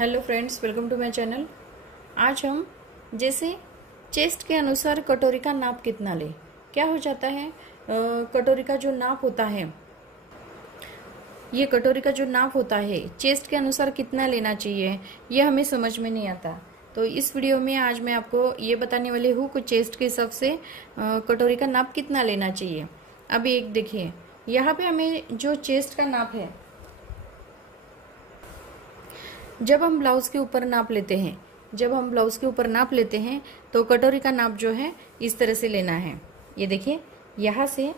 Hello friends, welcome to my channel. आज हम जैसे चेस्ट के अनुसार कटोरी का नाप कितना लें। क्या हो जाता है, कटोरी का जो नाप होता है, ये कटोरी का जो नाप होता है चेस्ट के अनुसार कितना लेना चाहिए, ये हमें समझ में नहीं आता। तो इस वीडियो में आज मैं आपको ये बताने वाली हूँ कि चेस्ट के हिसाब से कटोरी का नाप कितना लेना चाहिए। अभी एक देखिए, यहाँ पे हमें जो चेस्ट का नाप है, जब हम ब्लाउज के ऊपर नाप लेते हैं तो कटोरी का नाप जो है इस तरह से लेना है। ये देखिए, यहाँ से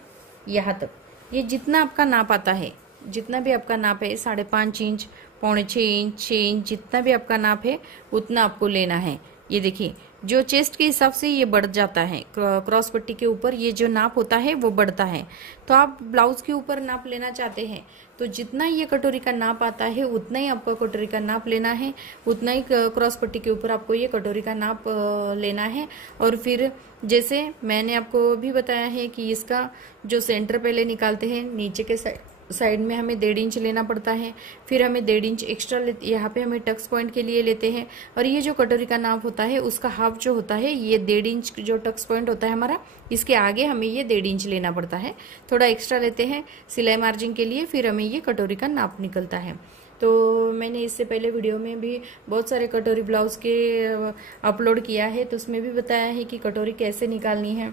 यहाँ तक ये जितना आपका नाप आता है, जितना भी आपका नाप है 5.5 इंच, 6.25 इंच, 6 इंच, जितना भी आपका नाप है उतना आपको लेना है। ये देखिए, जो चेस्ट के हिसाब से ये बढ़ जाता है, क्रॉस पट्टी के ऊपर ये जो नाप होता है वो बढ़ता है। तो आप ब्लाउज के ऊपर नाप लेना चाहते हैं तो जितना ये कटोरी का नाप आता है उतना ही आपको कटोरी का नाप लेना है, उतना ही क्रॉस पट्टी के ऊपर आपको ये कटोरी का नाप लेना है। और फिर जैसे मैंने आपको भी बताया है कि इसका जो सेंटर पहले निकालते हैं, नीचे के साइड में हमें 1.5 इंच लेना पड़ता है, फिर हमें 1.5 इंच एक्स्ट्रा यहाँ पे हमें टक्स पॉइंट के लिए लेते हैं। और ये जो कटोरी का नाप होता है उसका हाफ जो होता है, ये 1.5 इंच जो टक्स पॉइंट होता है हमारा, इसके आगे हमें ये 1.5 इंच लेना पड़ता है, थोड़ा एक्स्ट्रा लेते हैं सिलाई मार्जिन के लिए, फिर हमें ये कटोरी का नाप निकलता है। तो मैंने इससे पहले वीडियो में भी बहुत सारे कटोरी ब्लाउज के अपलोड किया है, तो उसमें भी बताया है कि कटोरी कैसे निकालनी है।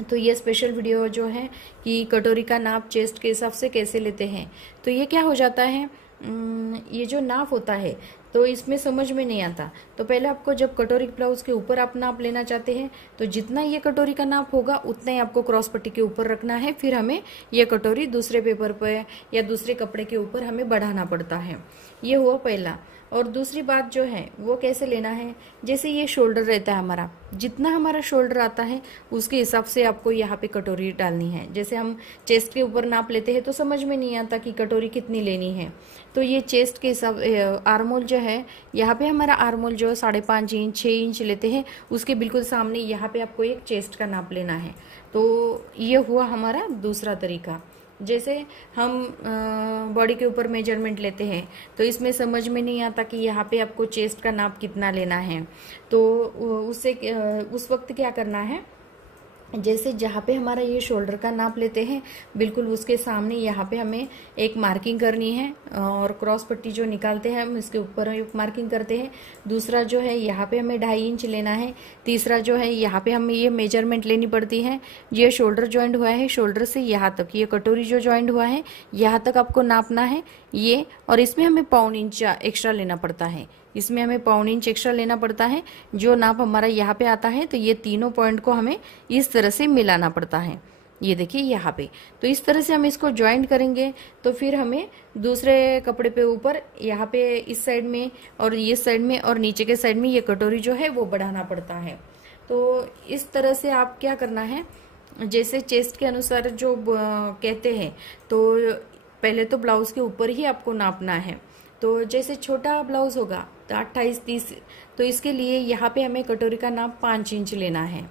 तो ये स्पेशल वीडियो जो है कि कटोरी का नाप चेस्ट के हिसाब से कैसे लेते हैं। तो ये क्या हो जाता है, ये जो नाप होता है तो इसमें समझ में नहीं आता। तो पहले आपको जब कटोरी ब्लाउज के ऊपर आप नाप लेना चाहते हैं तो जितना ये कटोरी का नाप होगा उतना ही आपको क्रॉस पट्टी के ऊपर रखना है, फिर हमें ये कटोरी दूसरे पेपर पर या दूसरे कपड़े के ऊपर हमें बढ़ाना पड़ता है। ये हुआ पहला। और दूसरी बात जो है वो कैसे लेना है, जैसे ये शोल्डर रहता है हमारा, जितना हमारा शोल्डर आता है उसके हिसाब से आपको यहाँ पे कटोरी डालनी है। जैसे हम चेस्ट के ऊपर नाप लेते हैं तो समझ में नहीं आता कि कटोरी कितनी लेनी है। तो ये चेस्ट के हिसाब, आर्मोल जो है, यहाँ पे हमारा आर्मोल जो 5.5 इंच, 6 इंच लेते हैं, उसके बिल्कुल सामने यहाँ पे आपको एक चेस्ट का नाप लेना है। तो ये हुआ हमारा दूसरा तरीका। जैसे हम बॉडी के ऊपर मेजरमेंट लेते हैं तो इसमें समझ में नहीं आता कि यहाँ पे आपको चेस्ट का नाप कितना लेना है। तो उससे उस वक्त क्या करना है, जैसे जहाँ पे हमारा ये शोल्डर का नाप लेते हैं बिल्कुल उसके सामने यहाँ पे हमें एक मार्किंग करनी है, और क्रॉस पट्टी जो निकालते हैं हम इसके ऊपर एक मार्किंग करते हैं। दूसरा जो है यहाँ पे हमें 2.5 इंच लेना है। तीसरा जो है यहाँ पे हमें ये मेजरमेंट लेनी पड़ती है, ये शोल्डर ज्वाइंट हुआ है, शोल्डर से यहाँ तक ये कटोरी जो ज्वाइंट हुआ है यहाँ तक आपको नापना है ये। और इसमें हमें 1.25 इंच एक्स्ट्रा लेना पड़ता है, इसमें हमें 1.25 इंच एक्स्ट्रा लेना पड़ता है। जो नाप हमारा यहाँ पे आता है तो ये तीनों पॉइंट को हमें इस तरह से मिलाना पड़ता है। ये देखिए यहाँ पे, तो इस तरह से हम इसको ज्वाइंट करेंगे तो फिर हमें दूसरे कपड़े पे ऊपर यहाँ पे इस साइड में और ये साइड में और नीचे के साइड में ये कटोरी जो है वो बढ़ाना पड़ता है। तो इस तरह से आप क्या करना है, जैसे चेस्ट के अनुसार जो कहते हैं तो पहले तो ब्लाउज के ऊपर ही आपको नापना है। तो जैसे छोटा ब्लाउज होगा तो 28-30, तो इसके लिए यहाँ पे हमें कटोरी का नाप 5 इंच लेना है।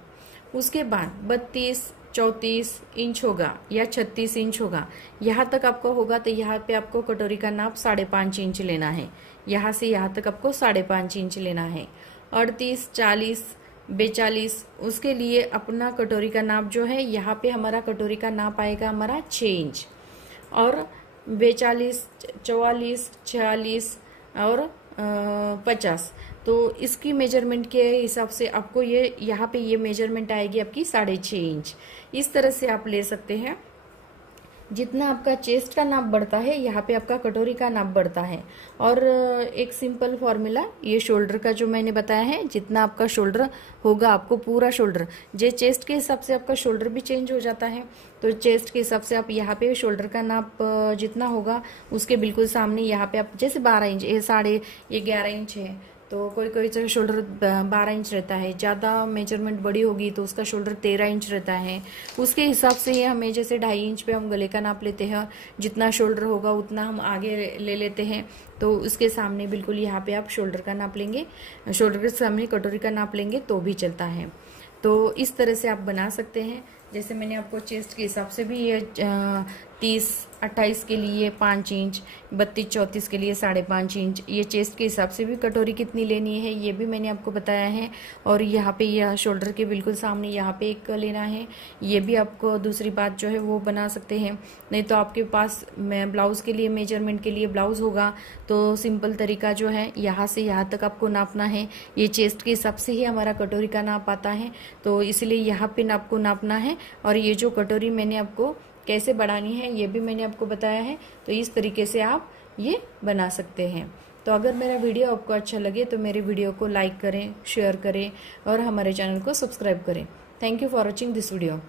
उसके बाद 32-34 इंच होगा या 36 इंच होगा, यहाँ तक आपको होगा तो यहाँ पे आपको कटोरी का नाप 5.5 इंच लेना है। यहाँ से यहाँ तक आपको 5.5 इंच लेना है। 38, 40, 42, उसके लिए अपना कटोरी का नाप जो है, यहाँ पे हमारा कटोरी का नाप आएगा हमारा 6 इंच। और 42, 44, 46 और 50, तो इसकी मेजरमेंट के हिसाब से आपको ये यहाँ पे ये मेजरमेंट आएगी आपकी 6.5 इंच। इस तरह से आप ले सकते हैं। जितना आपका चेस्ट का नाप बढ़ता है यहाँ पे आपका कटोरी का नाप बढ़ता है। और एक सिंपल फॉर्मूला, ये शोल्डर का जो मैंने बताया है, जितना आपका शोल्डर होगा आपको पूरा शोल्डर, जे चेस्ट के हिसाब से आपका शोल्डर भी चेंज हो जाता है, तो चेस्ट के हिसाब से आप यहाँ पे शोल्डर का नाप जितना होगा उसके बिल्कुल सामने यहाँ पे आप जैसे 12 इंच, ये 11 इंच है तो कोई कोई शोल्डर 12 इंच रहता है, ज़्यादा मेजरमेंट बड़ी होगी तो उसका शोल्डर 13 इंच रहता है। उसके हिसाब से ये हमें जैसे 2.5 इंच पे हम गले का नाप लेते हैं, जितना शोल्डर होगा उतना हम आगे ले लेते हैं। तो उसके सामने बिल्कुल यहाँ पे आप शोल्डर का नाप लेंगे, शोल्डर के सामने कटोरी का नाप लेंगे तो भी चलता है। तो इस तरह से आप बना सकते हैं। जैसे मैंने आपको चेस्ट के हिसाब से भी ये 30-28 के लिए 5 इंच, 32-34 के लिए 5.5 इंच। ये चेस्ट के हिसाब से भी कटोरी कितनी लेनी है ये भी मैंने आपको बताया है। और यहाँ पे यह शोल्डर के बिल्कुल सामने यहाँ पे एक लेना है। ये भी आपको दूसरी बात जो है वो बना सकते हैं। नहीं तो आपके पास ब्लाउज़ के लिए मेजरमेंट के लिए ब्लाउज़ होगा तो सिंपल तरीका जो है यहाँ से यहाँ तक आपको नापना है। ये चेस्ट के हिसाब से ही हमारा कटोरी का नाप आता है, तो इसलिए यहाँ पे आपको नापना है। और ये जो कटोरी मैंने आपको कैसे बढ़ानी है ये भी मैंने आपको बताया है, तो इस तरीके से आप ये बना सकते हैं। तो अगर मेरा वीडियो आपको अच्छा लगे तो मेरे वीडियो को लाइक करें, शेयर करें और हमारे चैनल को सब्सक्राइब करें। Thank you for watching this video.